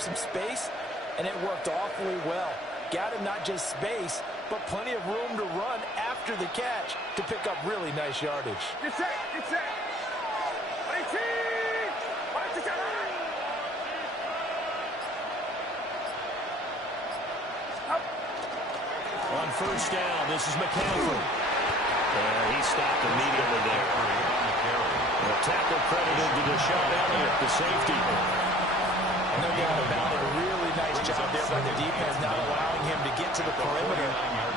up some space, and it worked awfully well. Got him not just space, but plenty of room to run after the catch to pick up really nice yardage. Get set, get set. 18! On first down, this is McCaffrey. He stopped immediately there. The tackle credited to Deshaun Elliott, the safety. No doubt about it. A really nice job there by the defense, not allowing him to get to the perimeter.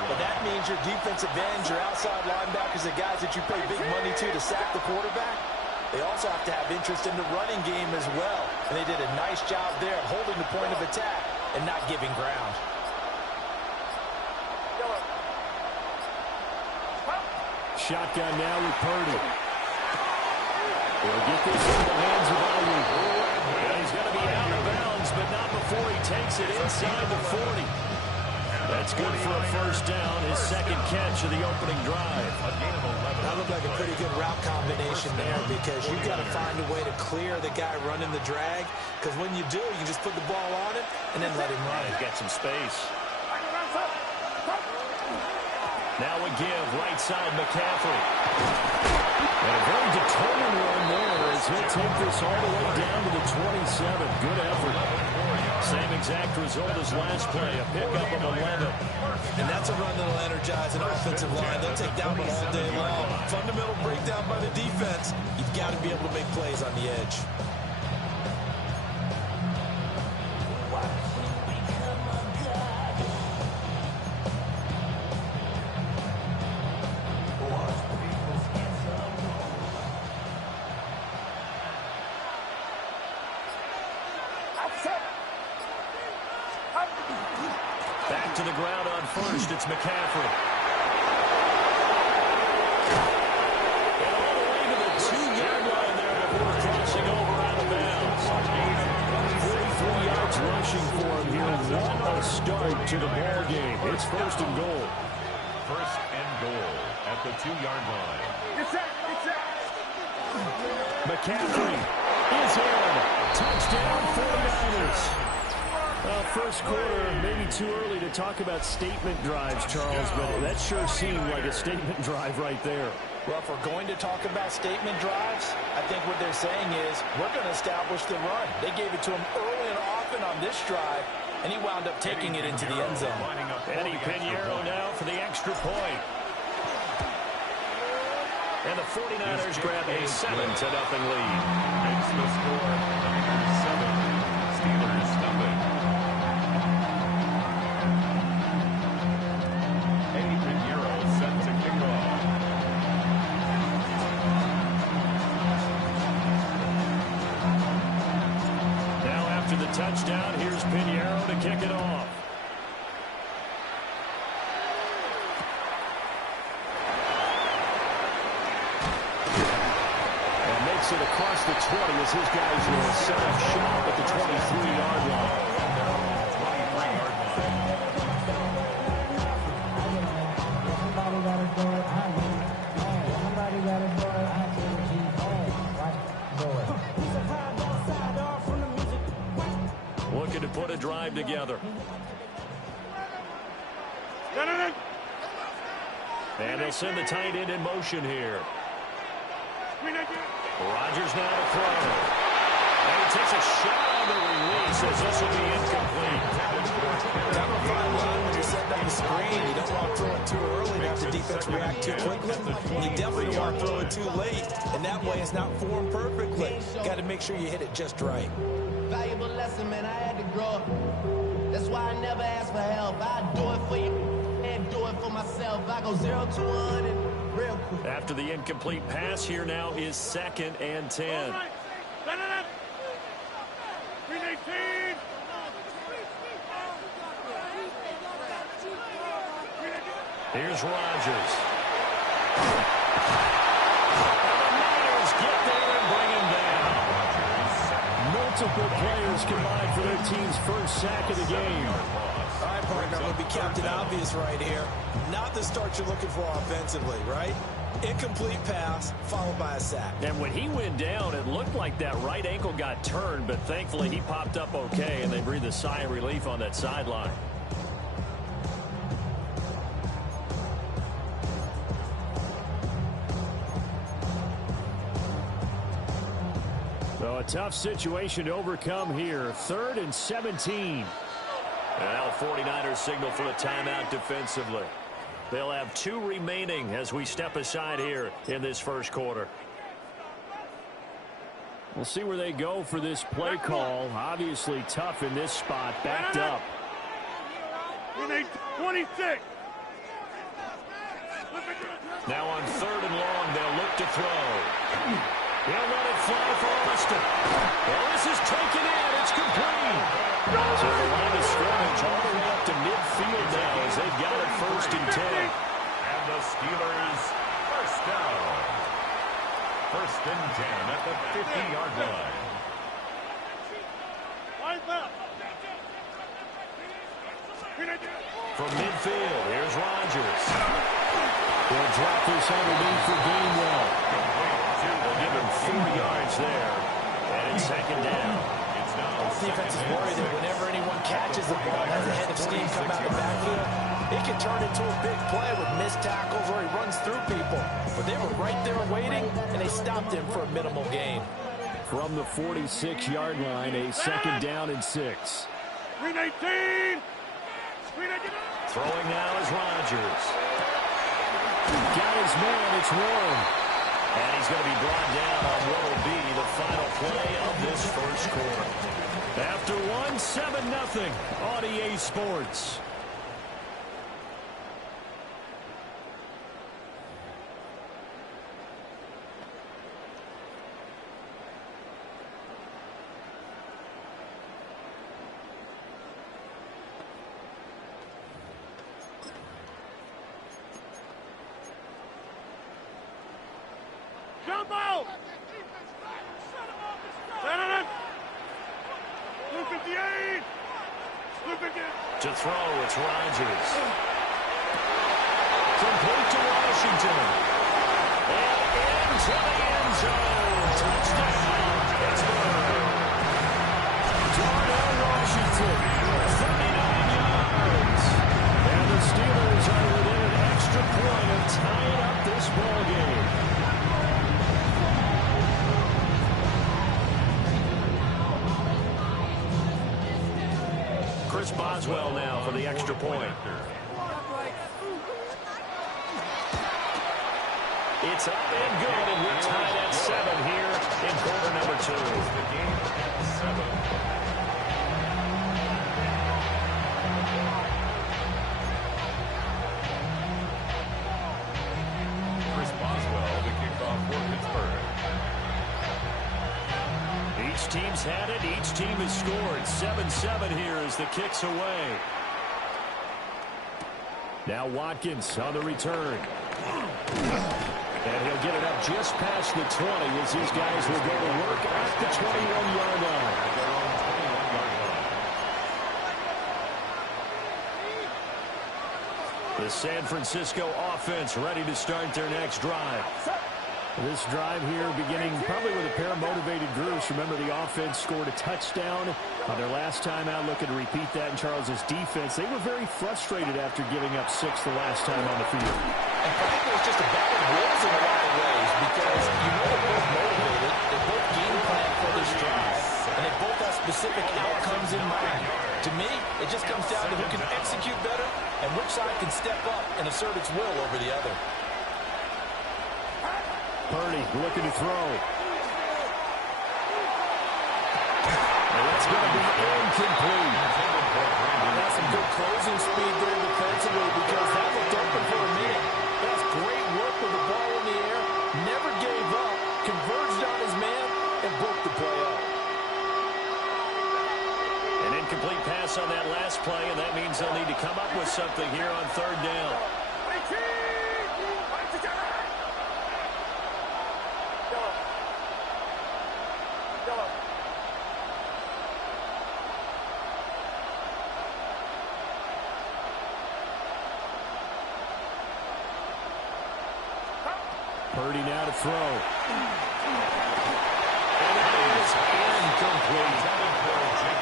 But that means your defensive ends, your outside linebackers, the guys that you pay big money to sack the quarterback, they also have to have interest in the running game as well. And they did a nice job there of holding the point of attack and not giving ground. Shotgun now with Purdy. He'll get this into the hands of Ayuk. And he's going to be out of bounds, but not before he takes it inside the 40. That's good for a first down, his second catch of the opening drive. That looked like a pretty good route combination there because you've got to find a way to clear the guy running the drag, because when you do, you can just put the ball on it and then let him run. He's got some space. Now we give right side McCaffrey. And a very determined run there as he'll take this all the way down to the 27. Good effort. Same exact result as last play, a pickup of 11. And that's a run that'll energize an offensive line. They'll take that one all day long. Fundamental breakdown by the defense. You've got to be able to make plays on the edge. Back to the ground on first, it's McCaffrey. And all the way to the 2-yard line there before crossing over out of bounds. 43 yards rushing for him here. What a start to the ball game. It's first and goal. First and goal at the 2-yard line. Get set, get set. McCaffrey is in. Touchdown 49ers. First quarter, maybe too early to talk about statement drives, Charles, but that sure seemed like a statement drive right there. Well, if we're going to talk about statement drives, I think what they're saying is we're going to establish the run. They gave it to him early and often on this drive, and he wound up taking it into the end zone. Eddie Pinheiro now for the extra point. And the 49ers grab a 7-0 lead. Makes the score 9-7. Steelers nothing. Eddie Pinheiro set to kick off. Now after the touchdown, here's Pinheiro to kick it off. It across the 20 as his guys will set up shop at the 23-yard line. Looking to put a drive together. And they'll send the tight end in motion here. Rodgers now to throw. And he takes a shot on the release as this will be incomplete. Have a fine line when you're setting up the screen. You don't want to throw it too early and have the defense react too quickly. You definitely don't want to throw it too late, and that way it's not formed perfectly. Got to make sure you hit it just right. Valuable lesson, man. I had to grow up. That's why I never ask for help. I do it for you and do it for myself. I go 0 to 100 real quick. After the incomplete pass, here now is 2nd and 10. Here's Rodgers. The Niners get there and bring him down. Multiple players combined for their team's first sack of the game. All right, partner, I'm going to be Captain Obvious right here. Not the start you're looking for offensively, right? Incomplete pass, followed by a sack. And when he went down, it looked like that right ankle got turned, but thankfully he popped up okay, and they breathed a sigh of relief on that sideline. So a tough situation to overcome here. 3rd and 17. And now the 49ers signal for the timeout defensively. They'll have 2 remaining as we step aside here in this first quarter. We'll see where they go for this play call. Obviously tough in this spot, backed up. 26. Now on 3rd and long, they'll look to throw. He'll let it fly for Austin. Well, this is taken in. It's complete. So the line of scrimmage all the way up to midfield now as they've got it 1st and 10. And the Steelers first down. 1st and 10 at the 50-yard line. From midfield, here's Rodgers. He'll drop this underneath for Gainwell. They'll give him 4 yards there. And it's 2nd down. The defense is worried that whenever anyone catches the ball, has a head of steam come out of the backfield, it can turn into a big play with missed tackles or he runs through people. But they were right there waiting, and they stopped him for a minimal gain. From the 46-yard line, a 2nd down and 6. 319. Throwing now is Rodgers. Got his man, it's Warren. And he's going to be brought down on what will be the final play of this first quarter. After 1, 7-0 on EA Sports. Jump out! Senator! 258! 258! To throw, it's Rodgers. Complete to Washington. And into the end zone. Touchdown, Pittsburgh. Darnell Washington, 39 yards. And the Steelers are within an extra point of tying up this ball game. Chris Boswell now for the extra point. It's up and good, and we're tied at 7 here in quarter number 2. The game at 7. Chris Boswell, the kickoff for Pittsburgh. Each team's had it. Each team has scored. 7-7 here as the kick's away. Now Watkins on the return. And he'll get it up just past the 20 as his guys will go to work at the 21-yard line. The San Francisco offense ready to start their next drive. This drive here beginning probably with a pair of motivated groups. Remember, the offense scored a touchdown on their last time out, looking to repeat that in Charles's defense. They were very frustrated after giving up 6 the last time on the field. And frankly, it's just a battle of wills in a lot of ways because you know they're both motivated. They both game plan for this drive, and they both have specific outcomes in mind. To me, it just comes down to who can execute better and which side can step up and assert its will over the other. Purdy looking to throw. And that's going to be incomplete. That's some good closing speed there defensively because that looked open for a minute. That's great work with the ball in the air. Never gave up, converged on his man, and broke the play up. An incomplete pass on that last play, and that means they'll need to come up with something here on 3rd down. Purdy now to throw. And that is incomplete.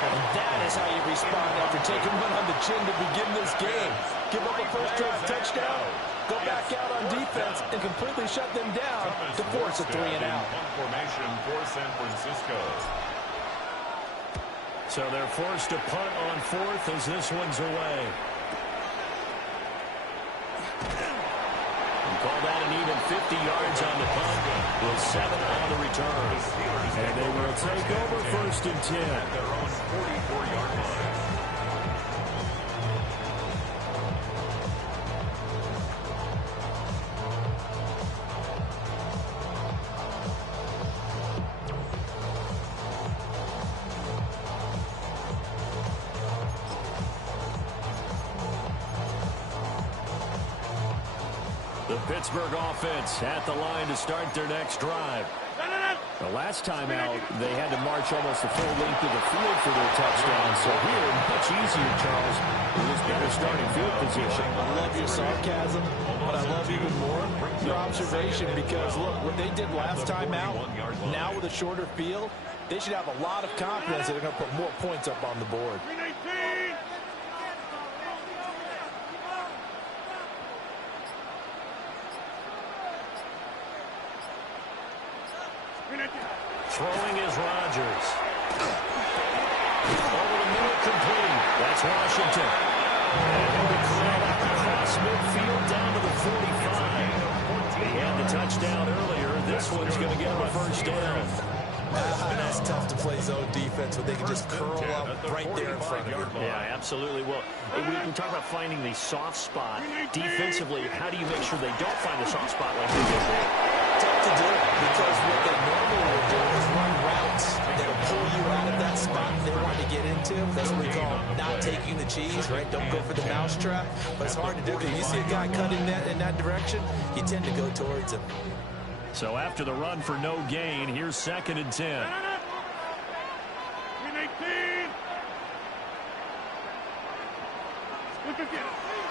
And that is how you respond after taking one on the chin to begin this game. Give up a first-rate touchdown, go back out on defense, and completely shut them down to force a 3-and-out. Formation for San Francisco. So they're forced to punt on fourth as this one's away. We call that an even 50 yards on the punt with 7 on the return. And they will take over first and 10. At their own 44-yard line. The Pittsburgh offense at the line to start their next drive. The last time out, they had to march almost the full length of the field for their touchdown. So here, much easier, Charles, with this better starting field position. I love your sarcasm, but I love even more your observation because, look, what they did last time out, now with a shorter field, they should have a lot of confidence that they're going to put more points up on the board. 319. Throwing is Rodgers. Over the middle, complete. That's Washington. And he'll be cleared out across midfield down to the 45. He had the touchdown earlier. This one's going to get him a first down. That's tough to play zone defense when they can just curl up right there in front of you. Yeah, absolutely. Well, we talk about finding the soft spot defensively. How do you make sure they don't find a soft spot like they did there? Tough to do because what they normally will do is run routes that'll pull you out of that spot they want to get into. That's what we call not taking the cheese, right? Don't go for the mousetrap. But it's hard to do because you see a guy cutting in that direction, you tend to go towards him. So after the run for no gain, here's 2nd and 10. 319.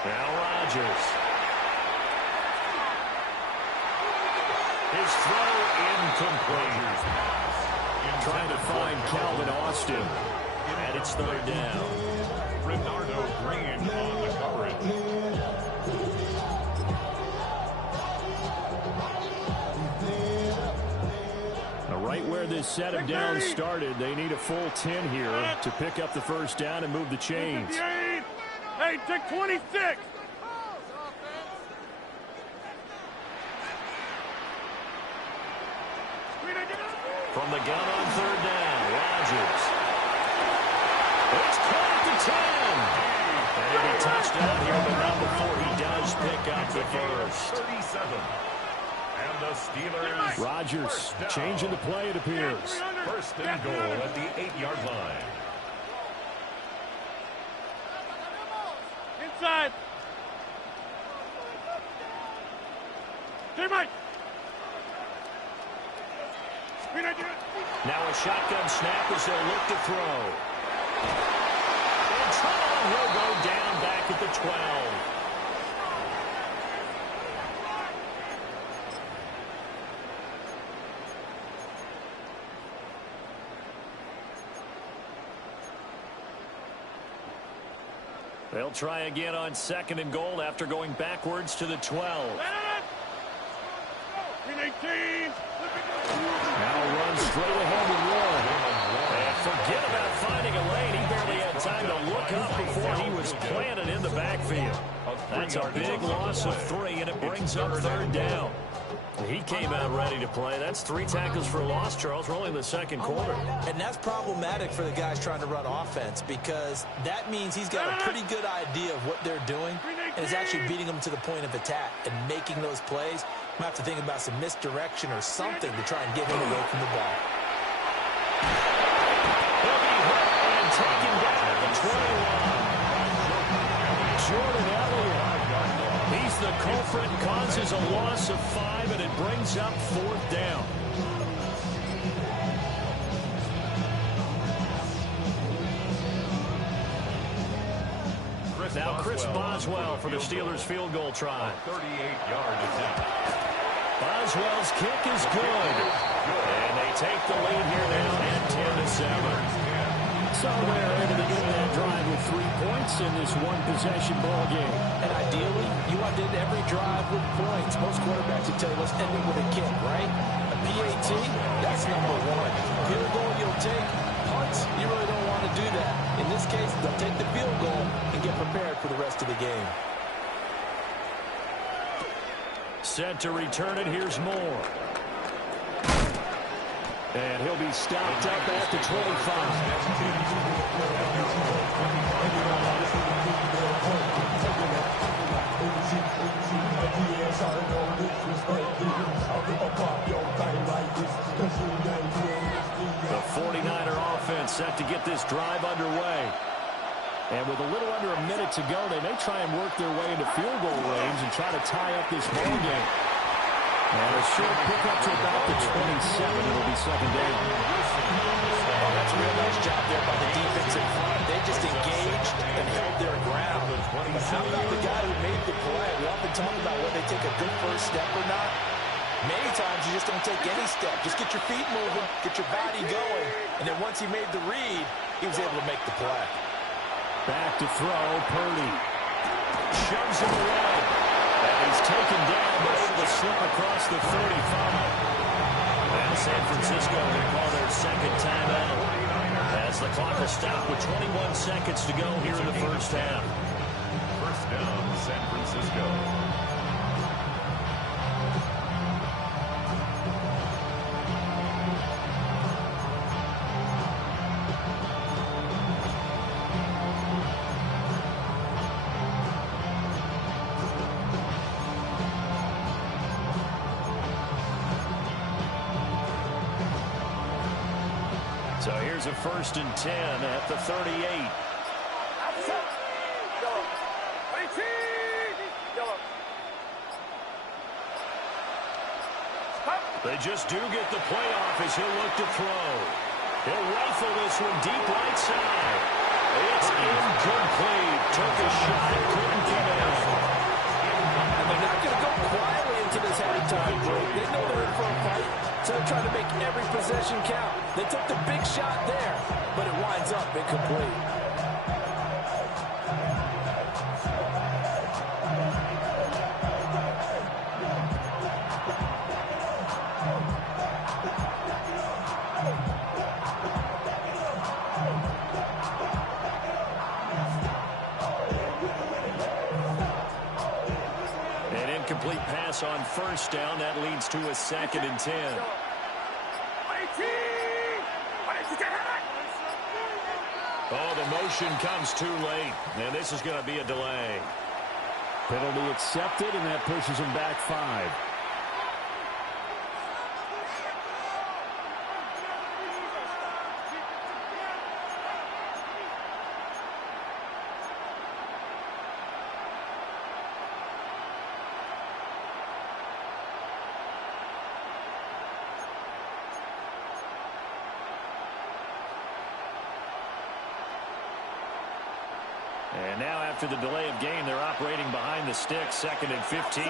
Now Rodgers. His throw incomplete. Trying to find Calvin Austin. And it's 3rd down. Bernardo Green on the coverage. Right where this set of downs started, they need a full 10 here to pick up the first down and move the chains. Hey, take 26. From the gun on 3rd down, Rodgers. It's caught at the 10. And he touched down here, but not before he does pick up the first. 37. And the Steelers. Rodgers changing the play, it appears. First and goal at the 8-yard line. Inside. Teammate. Now a shotgun snap as they'll look to throw. And Tron will go down back at the 12. They'll try again on 2nd and goal after going backwards to the 12. 319. Now runs straight ahead with one. And forget about finding a lane. He barely had time to look up before he was planted in the backfield. That's a big loss of 3, and it brings up 3rd down. He came out ready to play. That's 3 tackles for loss, Charles. We're only in the 2nd quarter. And that's problematic for the guys trying to run offense because that means he's got a pretty good idea of what they're doing and is actually beating them to the point of attack and making those plays. Might have to think about some misdirection or something to try and get him away from the ball. He'll be hit and taken down at the 21. Jordan Elliott. He's the culprit, causes a loss of 5, and it brings up 4th down. Now Chris Boswell for the Steelers field goal try. 38-yard attempt. Boswell's kick is good. And they take the lead here now at 10-7. So they're able to get that drive with 3 points in this one-possession ball game. And ideally, you want to end every drive with points. Most quarterbacks would tell you, let's end it with a kick, right? A PAT, that's number one. Field goal you'll take. Punts, you really don't want to do that. In this case, they'll take the field goal and get prepared for the rest of the game. Set to return it. Here's Moore. And he'll be stopped up at the 25. The 49er offense set to get this drive underway. And with a little under a minute to go, they may try and work their way into field goal range and try to tie up this ball game. And a short pickup to about the 27. It'll be second down. Oh, that's a real nice job there by the defense in front. They just engaged and held their ground. But how about the guy who made the play? We often talk about whether they take a good first step or not. Many times you just don't take any step. Just get your feet moving, get your body going. And then once he made the read, he was able to make the play. Back to throw, Purdy. Shoves him away. And he's taken down, but able to slip across the 35. And San Francisco will call their second timeout as the clock will stop with 21 seconds to go here in the first half. First down, San Francisco. So here's a 1st and 10 at the 38. They just do get the playoff as he'll look to throw. He'll rifle this one deep right side. It's incomplete. Took a shot and couldn't get it. And they're not going to go quietly into this halftime break. They know they're in for a fight, so they're trying to make every possession count. They took the big shot there, but it winds up incomplete. Incomplete pass on 1st down. That leads to a 2nd and 10. Oh, the motion comes too late. And this is going to be a delay. Penalty accepted, and that pushes him back 5. And now after the delay of game, they're operating behind the sticks, 2nd and 15.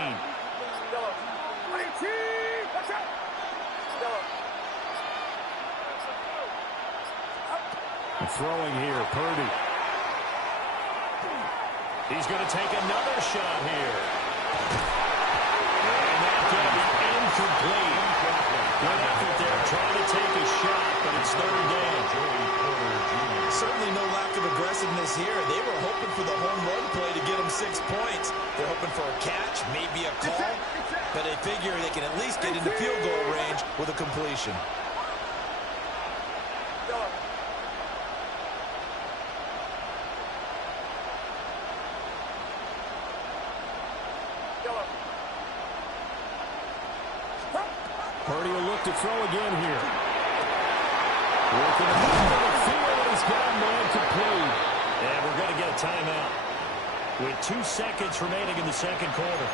Throwing here, Purdy. He's going to take another shot here. And that's going to be incomplete. Good effort there, trying to take a shot, but it's 3rd down. Certainly no lack of aggressiveness here. They were hoping for the home run play to get them 6 points. They're hoping for a catch, maybe a call, but they figure they can at least get into field goal range with a completion. Purdy will look to throw again here. Working the middle of the field, he's got a man complete. And we're going to get a timeout with 2 seconds remaining in the 2nd quarter.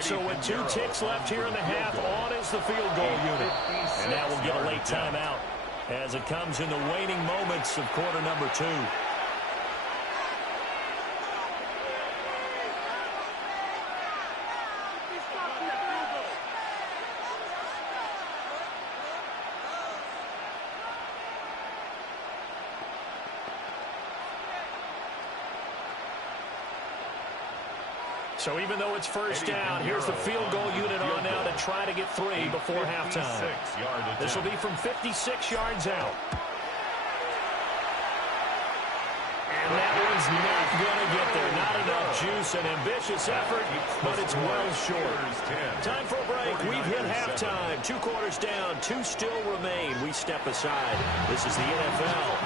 So with 2 ticks left here in the half, on is the field goal unit. And now we'll get a late timeout as it comes in the waning moments of quarter number 2. So even though it's first down, here's the field goal unit on now to try to get 3 before halftime. This will be from 56 yards out. And that one's not going to get there. Not enough juice, an ambitious effort, but it's well short. Time for a break. We've hit halftime. 2 quarters down, 2 still remain. We step aside. This is the NFL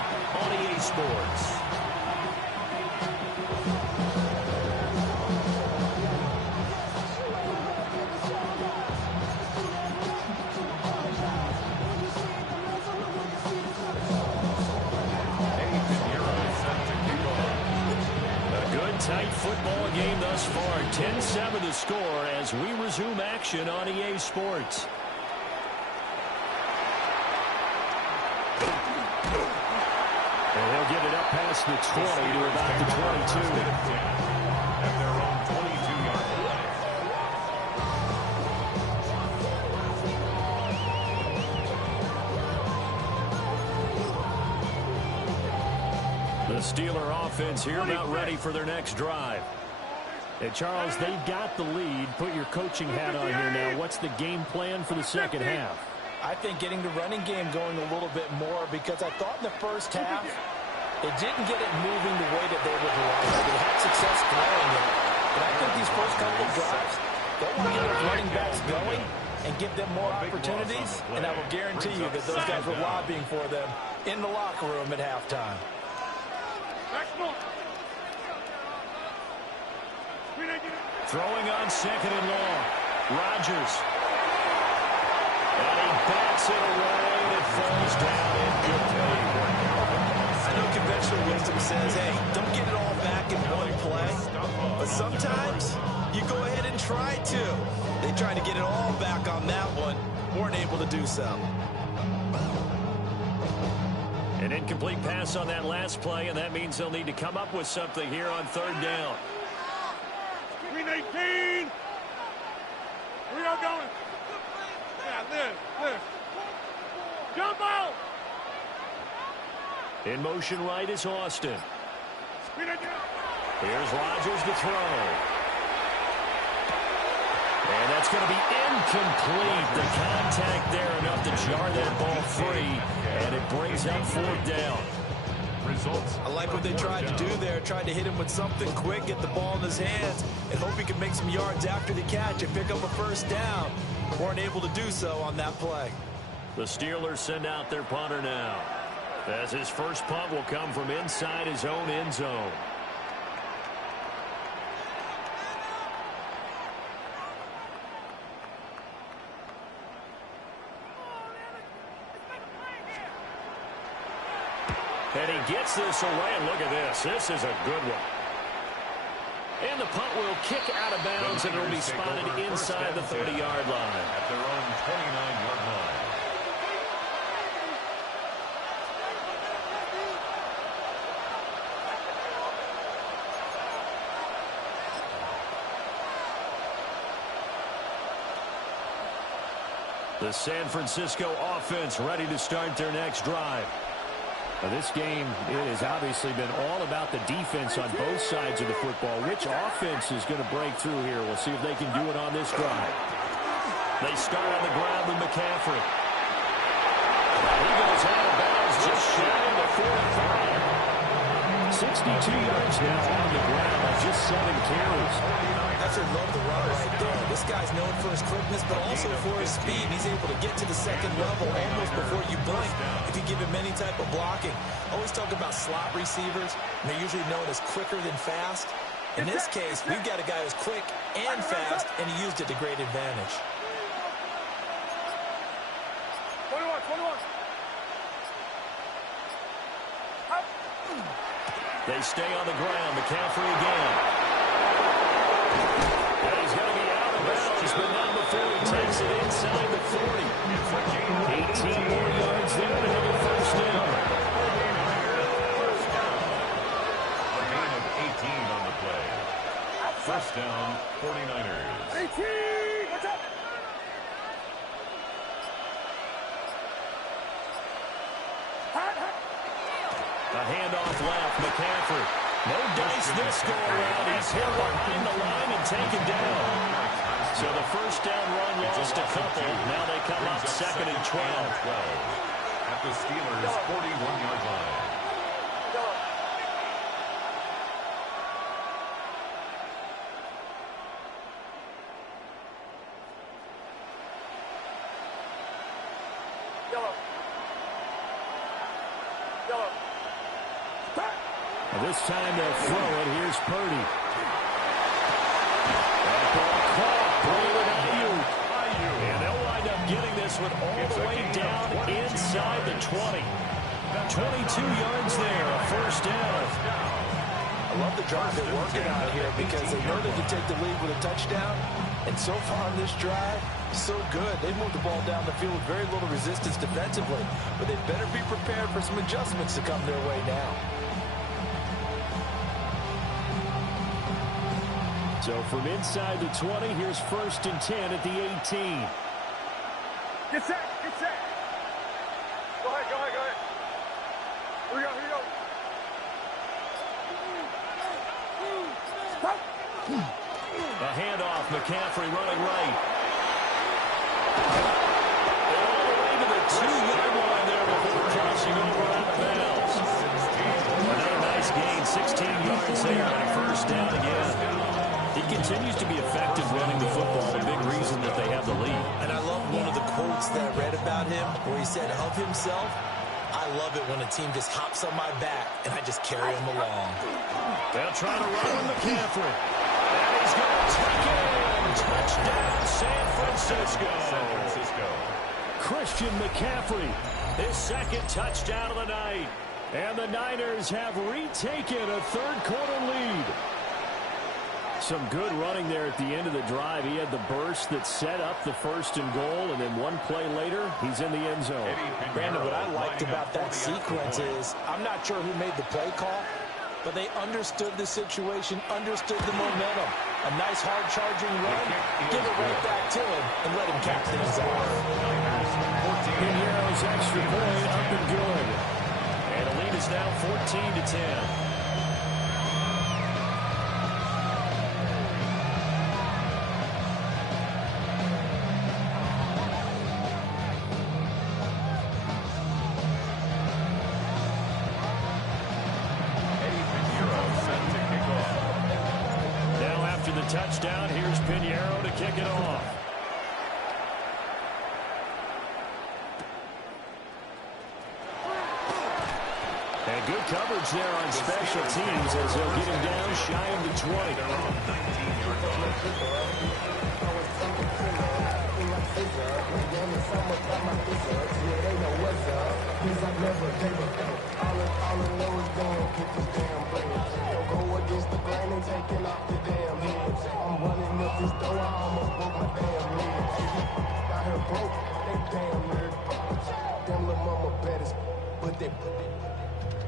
on EA Sports. Tight football game thus far. 10-7 the score as we resume action on EA Sports. And they'll get it up past the 20 to about the 22. At their own 22-yard The Steeler offense here about ready for their next drive. And Charles, they've got the lead. Put your coaching hat on here now. What's the game plan for the second half? I think getting the running game going a little bit more, because I thought in the first half it didn't get it moving the way that they would like. They had success throwing it. But I think these first couple of drives, they want to get the running backs going and give them more opportunities. And I will guarantee you that those guys were lobbying for them in the locker room at halftime. Throwing on 2nd and long. Rodgers. And he bats it away, and it falls down incomplete. I know conventional wisdom says, hey, don't get it all back in one play. But sometimes you go ahead and try to. They tried to get it all back on that one. Weren't able to do so. An incomplete pass on that last play, and that means they'll need to come up with something here on 3rd down. Green 18. Where y'all going? Yeah, live. Jump out. In motion right is Austin. Green 18. Here's Rodgers to throw. And that's going to be incomplete. The contact there enough to jar that ball free, and it brings up 4th down. results. I like what they tried to do there. Tried to hit him with something quick, get the ball in his hands, and hope he can make some yards after the catch and pick up a first down. Weren't able to do so on that play. The Steelers send out their punter now, as his first punt will come from inside his own end zone. And he gets this away, and look at this. This is a good one. And the punt will kick out of bounds, and it will be spotted inside the 30-yard line. At their own 29-yard line. The San Francisco offense ready to start their next drive. Now this game, it has obviously been all about the defense on both sides of the football. Which offense is going to break through here? We'll see if they can do it on this drive. They start on the ground with McCaffrey. He goes out of bounds just shy of the 45. 62 yards now on the ground on just 7 carries. That's a love the run right there. This guy's known for his quickness, but also for his speed. He's able to get to the second level almost before you blink if you give him any type of blocking. Always talk about slot receivers, and they're usually known as quicker than fast. In this case, we've got a guy who's quick and fast, and he used it to great advantage. 21. They stay on the ground. McCaffrey again. And he's going to be out of bounds 40. 18 more yards there to have a first down. A gain of 18 on the play. First down, 49ers. 18! What's up? A handoff left, McCaffrey. No dice this go-around. He's hit behind the line and taken down. So the first down run lost a couple. Now they come up second and 12. At the Steelers' 41-yard line. This time they'll throw it. Here's Purdy. That ball caught. Brandon Ayuk. And they'll wind up getting this one all the way down inside the 20. 22 yards there, a first down. I love the drive they're working on here because they know they can take the lead with a touchdown. And so far in this drive, so good. They moved the ball down the field with very little resistance defensively. But they better be prepared for some adjustments to come their way now. So from inside the 20, here's first and 10 at the 18. Get set, get set. Go ahead, go ahead, go ahead. Here we go, here we go. A handoff, McCaffrey running right. All the way to the 2-yard line there before crossing over out of bounds. Another nice gain, 16 yards there on a first down again. He continues to be effective running the football, a big reason that they have the lead. And I love one of the quotes that I read about him where he said of himself, I love it when a team just hops on my back and I just carry him along. They'll try to run on McCaffrey. And he's going to take it in. Touchdown, San Francisco. Christian McCaffrey, his second touchdown of the night. And the Niners have retaken a third-quarter lead. Some good running there at the end of the drive. He had the burst that set up the first and goal, and then one play later, he's in the end zone. Brandon, what I liked about that sequence is I'm not sure who made the play call, but they understood the situation, understood the momentum. A nice hard charging run, give it right back to him, and let him cap things off. Pinheiro's extra point up and good. And the lead is now 14-10. Touchdown. Here's Pinheiro to kick it off. And good coverage there on special teams as they'll get him down shy of the 20. I'm running up this door, I almost broke my damn leg. Got her broke, they damn weird. Them little mama better, but they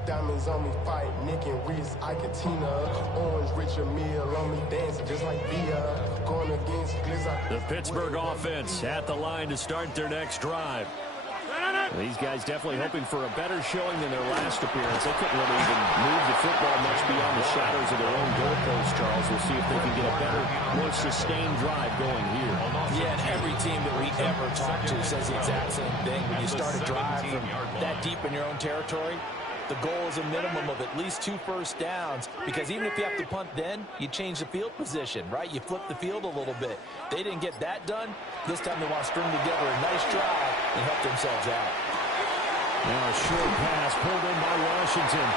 diamonds on me fight, neck and wrist, Icatina. Orange Richard Mill on me dancing just like Via. Going against Glizz. The Pittsburgh offense at the line to start their next drive. These guys definitely hoping for a better showing than their last appearance. They couldn't really even move the football much beyond the shadows of their own goalpost, Charles. We'll see if they can get a better, more sustained drive going here. Yeah, and every team that we ever talk to says the exact same thing. When you start a drive from that deep in your own territory, the goal is a minimum of at least 2 first downs, because even if you have to punt then, you change the field position, right? You flip the field a little bit. They didn't get that done. This time they want to string together a nice drive and help themselves out. Now a short pass pulled in by Washington.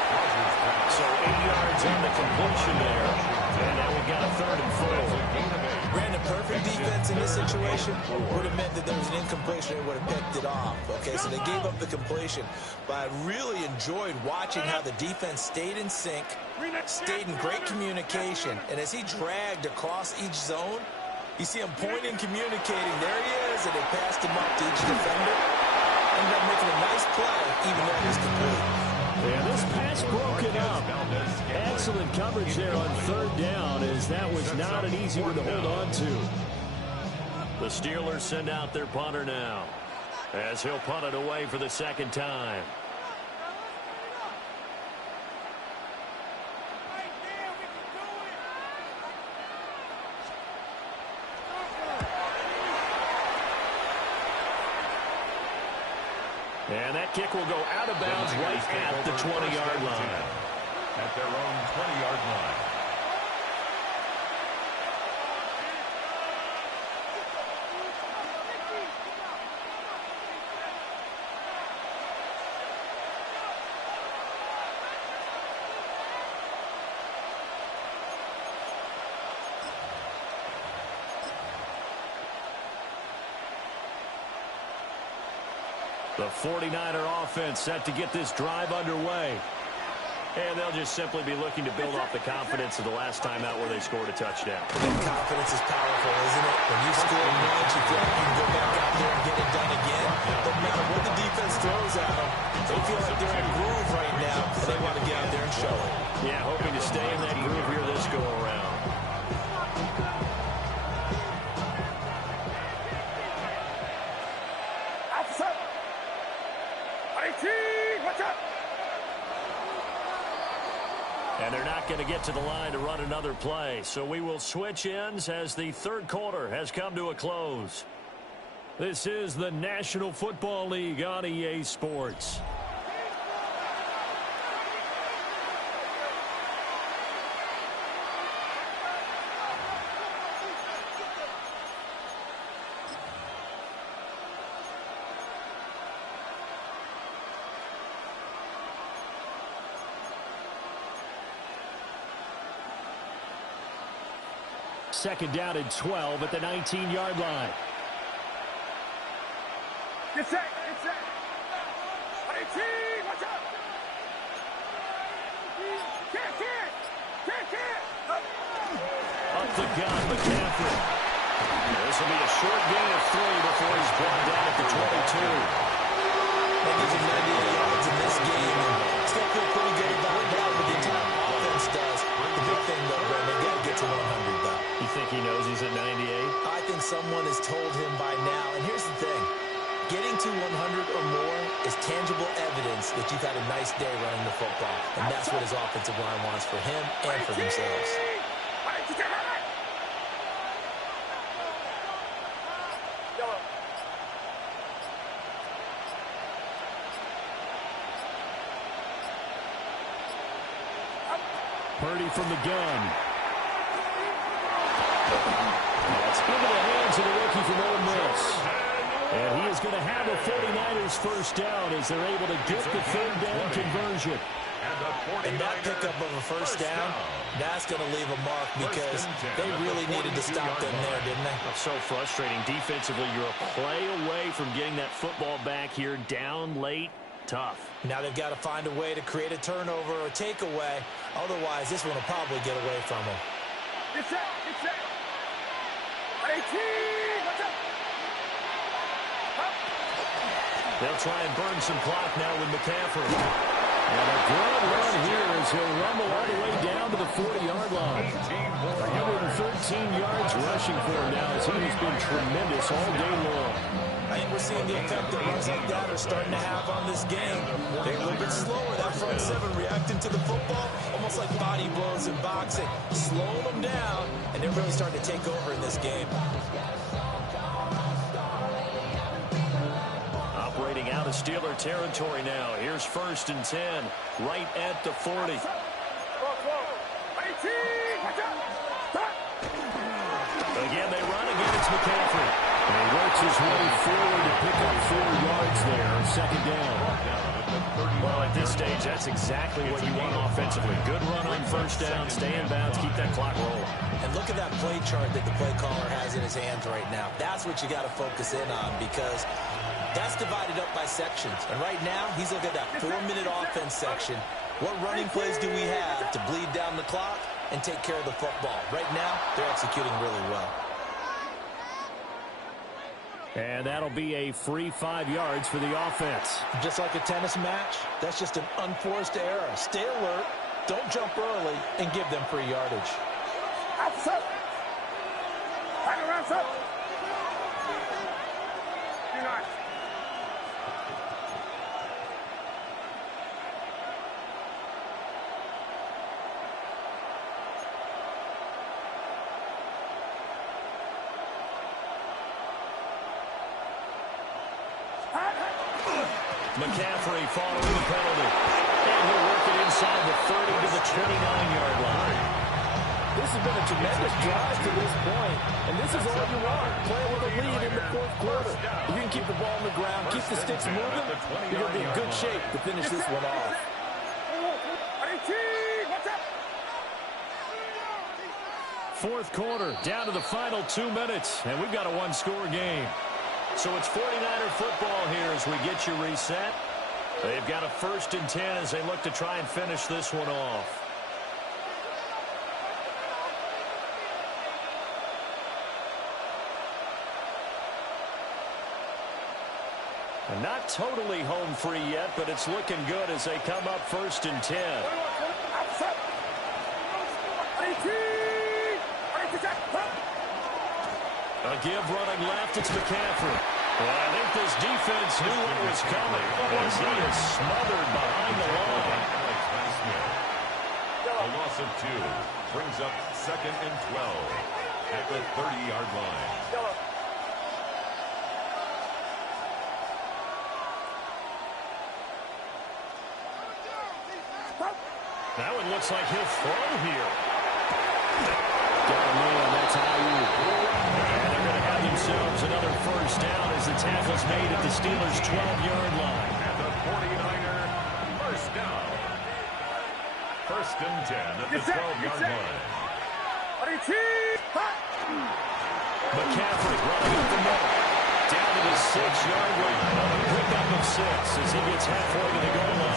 So 8 yards on the completion there. And now we've got a 3rd and 4. Brandon, perfect defense in this situation would have meant that there was an incompletion and would have picked it off. Okay, so they gave up the completion. But I really enjoyed watching how the defense stayed in sync, stayed in great communication. And as he dragged across each zone, you see him pointing, communicating. There he is that they passed him off to each defender. Ended up making a nice play, even though it was complete. And this pass broken up. Excellent coverage there on third down, as that was not an easy one to hold on to. The Steelers send out their punter now, as he'll punt it away for the second time. And that kick will go out of bounds right at the 20-yard line. At their own 20-yard line. The 49er offense set to get this drive underway. And they'll just simply be looking to build off the confidence of the last time out where they scored a touchdown. And confidence is powerful, isn't it? When you score once, you feel like you can go back out there and get it done again. No matter what the defense throws at them, they feel like they're in a groove right now, and they want to get out there and show it. Yeah, hoping to stay in that groove here this go-around. And they're not going to get to the line to run another play. So we will switch ends as the third quarter has come to a close. This is the National Football League on EA Sports. Second down and 12 at the 19-yard line. Get set, get set. 18, watch out. Can't. Up the gun, McCaffrey. This will be a short gain of 3 before he's brought down at the 22. That gives him 98 yards in this game, and still feel pretty good about that, but the entire offense does. The big thing, though, Brent, they got to get to 100, though. You think he knows he's at 98? I think someone has told him by now. And here's the thing. Getting to 100 or more is tangible evidence that you've had a nice day running the football. And that's what his offensive line wants for him and for themselves. Purdy from the gun. That's into the hands of the rookie from Ole Miss. And he is going to have a 49ers first down as they're able to get the third down conversion. And that pickup of a first down, that's going to leave a mark because they really needed to stop them there, didn't they? So frustrating. Defensively, you're a play away from getting that football back here down late. Tough. Now they've got to find a way to create a turnover or a takeaway. Otherwise, this one will probably get away from them. Get set, get set. 18, watch out. They'll try and burn some clock now with McCaffrey. And a good run here as he'll rumble all the way down to the 40-yard line. 113 yards rushing for him now as he has been tremendous all day long. I think we're seeing the effect that runs like that are starting to have on this game. They're a little bit slower. That front seven reacting to the football, almost like body blows in boxing. Slowing them down, and they're really starting to take over in this game. Operating out of Steeler territory now. Here's 1st and 10, right at the 40. 18, watch out. Again, they run again. It's McCaffrey. And he works his way forward to pick up 4 yards there on second down. Well, at this stage, that's exactly what you want offensively. Good run on first down, stay in bounds, keep that clock rolling. And look at that play chart that the play caller has in his hands right now. That's what you got to focus in on because that's divided up by sections. And right now, he's looking at that 4-minute offense section. What running plays do we have to bleed down the clock and take care of the football? Right now, they're executing really well. And that'll be a free 5 yards for the offense. Just like a tennis match, that's just an unforced error. Stay alert, don't jump early, and give them free yardage. Outside. Hang around, sir. Do not. McCaffrey following the penalty. And he'll work it inside the 30 to the 29-yard line. This has been a tremendous drive to this point, and this is all you want. Playing with a lead in the fourth quarter. If you can keep the ball on the ground, keep the sticks moving, you're going to be in good shape to finish this one off. Fourth quarter, down to the final 2 minutes, and we've got a one-score game. So it's 49er football here as we get you reset. They've got a 1st and 10 as they look to try and finish this one off. And not totally home free yet, but it's looking good as they come up 1st and 10. A give running left, it's McCaffrey. Well, I think this defense knew what was coming as he is smothered behind the line. A loss of 2 brings up 2nd and 12 at the 30-yard line. Now it looks like he'll throw here. Got a man, that's how you. And they're going to have themselves another 1st down as the tackle's made at the Steelers' 12-yard line. At the 49er, 1st down. 1st and 10 at the 12-yard line. McCaffrey running up the middle. Down to the 6-yard line. A pickup of 6 as he gets halfway to the goal line.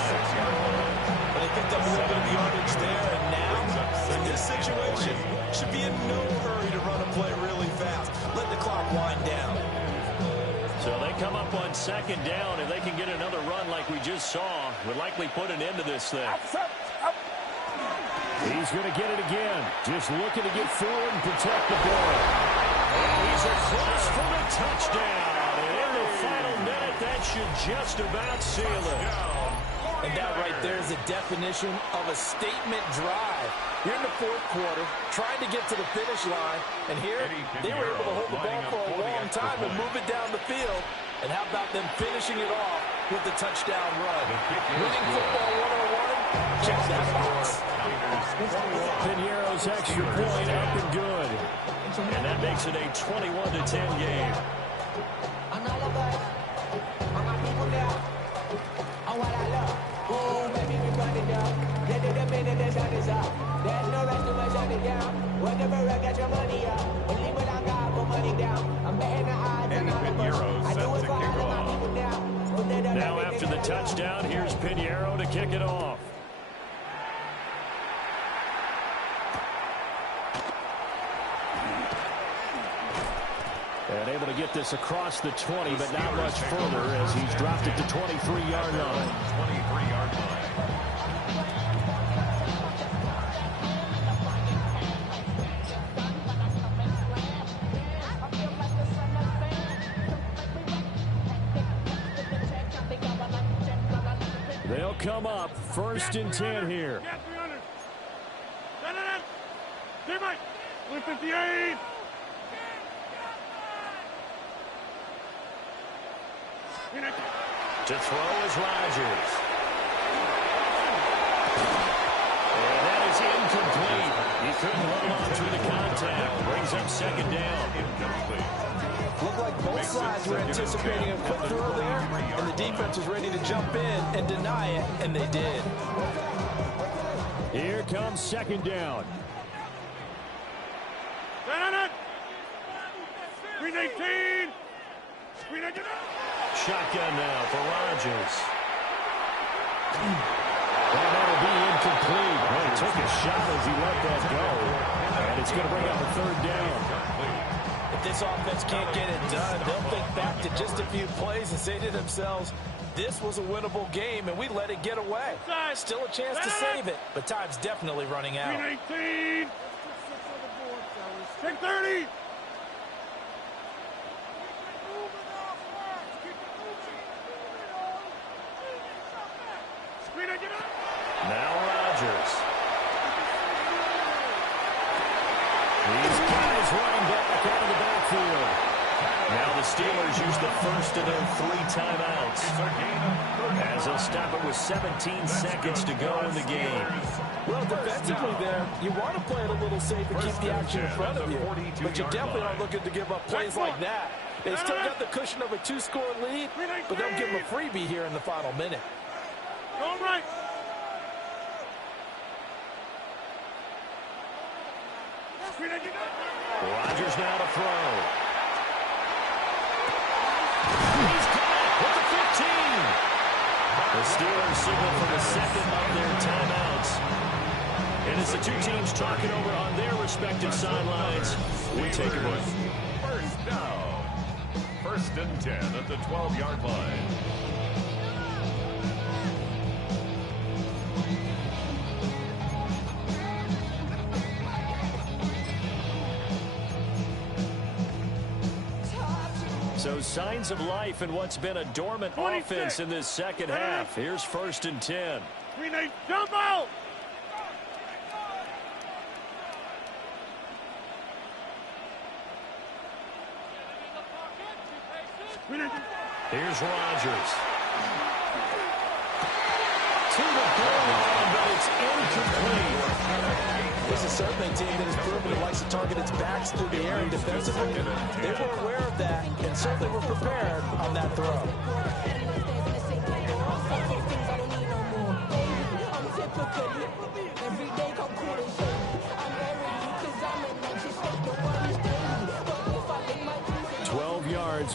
They picked up a little bit of yardage there, and now, in this situation, should be in no hurry to run a play really fast. Let the clock wind down. So they come up on 2nd down, and they can get another run like we just saw. Would likely put an end to this thing. He's going to get it again. Just looking to get forward and protect the ball. And he's across for the touchdown. And in the final minute, that should just about seal it. And that right there is a definition of a statement drive. You're in the fourth quarter, trying to get to the finish line, and here they were able to hold the ball for a long time and move it down the field. And how about them finishing it off with the touchdown run? Winning football 101, check that box. Piñeiro's extra point up and good. And that makes it a 21-10 game. Now after the touchdown, here's Piñeiro to kick it off. And able to get this across the 20, but not much further as he's dropped it to 23-yard line. 23-yard line. They'll come up 1st and 10 here. 58. To throw is Rodgers. And that is incomplete. He couldn't hold on through the contact. Brings up 2nd down. Incomplete. Looked like both sides were anticipating a quick throw there, and the defense was ready to jump in and deny it, and they did. Here comes 2nd down. 18. Shotgun now for Rodgers. And that'll be incomplete. Well, he took a shot as he let that go. And it's going to bring up a 3rd down. If this offense can't get it done, they'll think back to just a few plays and say to themselves, this was a winnable game, and we let it get away. Still a chance to save it, but time's definitely running out. 18. 6:30. Now Rodgers. These guys running back out of the backfield. Now the Steelers use the first of their 3 timeouts, as they'll stop it with 17 seconds to go in the game. Well, defensively there, you want to play it a little safe and keep the action in front of you, but you definitely aren't looking to give up plays like that. They've still got the cushion of a 2-score lead, but they'll give them a freebie here in the final minute. All right. Rodgers now to throw. He's got it with the 15. The Steelers signal for the second of their timeouts. And as the two teams talking over on their respective sidelines, we take a break. First down. 1st and 10 at the 12-yard line. So signs of life in what's been a dormant offense in this second half. Here's 1st and 10. Renee, jump out! Here's Rodgers. To the goal line, but it's incomplete. This is certainly a team that has proven it likes to target its backs through the air and defensively. They were aware of that and certainly were prepared on that throw.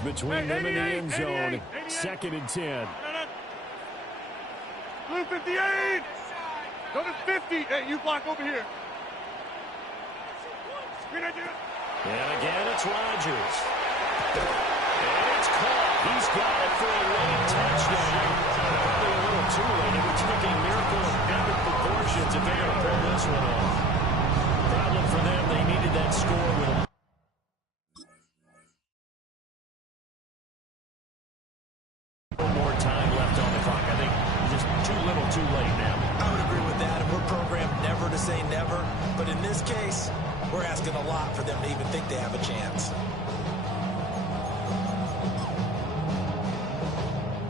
Between them and the end zone. 2nd and 10. Blue 58. Go to 50. Hey, you block over here. And again, it's Rodgers. And it's caught. He's got it for a late touchdown. Probably a little too late. It would take a miracle of epic proportions if they're going to pull this one off. Problem for them, they needed that score with a more time left on the clock. I think just too little, too late now. I would agree with that, and we're programmed never to say never. But in this case, we're asking a lot for them to even think they have a chance.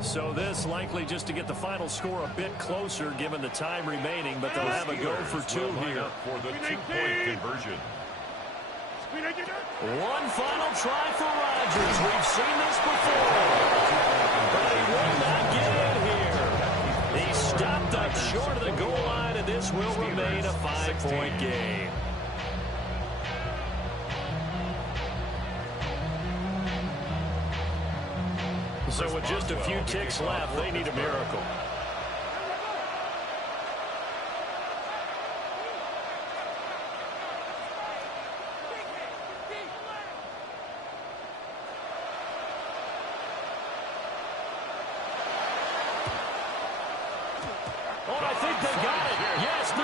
So this likely just to get the final score a bit closer given the time remaining, but they'll have a go for 2 here. For the 2-point conversion. One final try for Rodgers. We've seen this before. But he will not get in here. He stopped up short of the goal line, and this will remain a 5-point game. So with just a few ticks left, they need a miracle.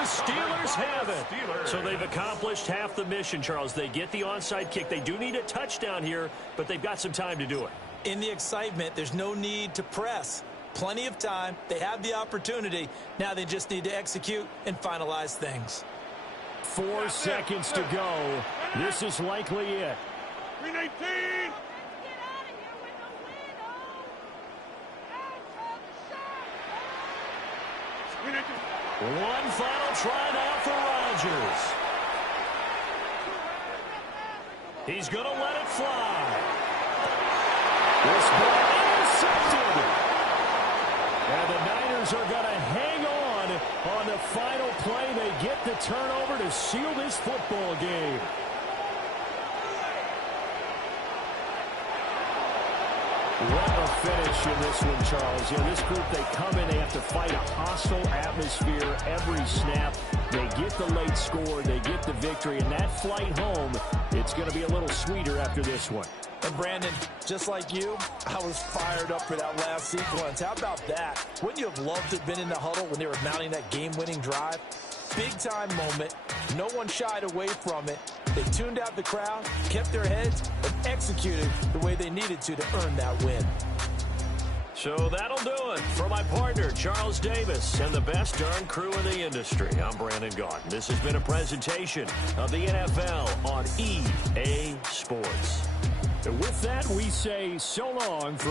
Steelers have it. So they've accomplished half the mission, Charles. They get the onside kick. They do need a touchdown here, but they've got some time to do it. In the excitement, there's no need to press. Plenty of time. They have the opportunity. Now they just need to execute and finalize things. 4 seconds to go. This is likely it. 319. One final try now for Rodgers. He's going to let it fly. This ball intercepted. And the Niners are going to hang on the final play. They get the turnover to seal this football game. What a finish in this one, Charles. You know, this group, they come in, they have to fight a hostile atmosphere every snap. They get the late score, they get the victory, and that flight home, it's going to be a little sweeter after this one. And Brandon, just like you, I was fired up for that last sequence. How about that? Wouldn't you have loved to have been in the huddle when they were mounting that game-winning drive? Big-time moment. No one shied away from it. They tuned out the crowd, kept their heads, and executed the way they needed to earn that win. So that'll do it for my partner, Charles Davis, and the best darn crew in the industry. I'm Brandon Gaudin. This has been a presentation of the NFL on EA Sports. And with that, we say so long for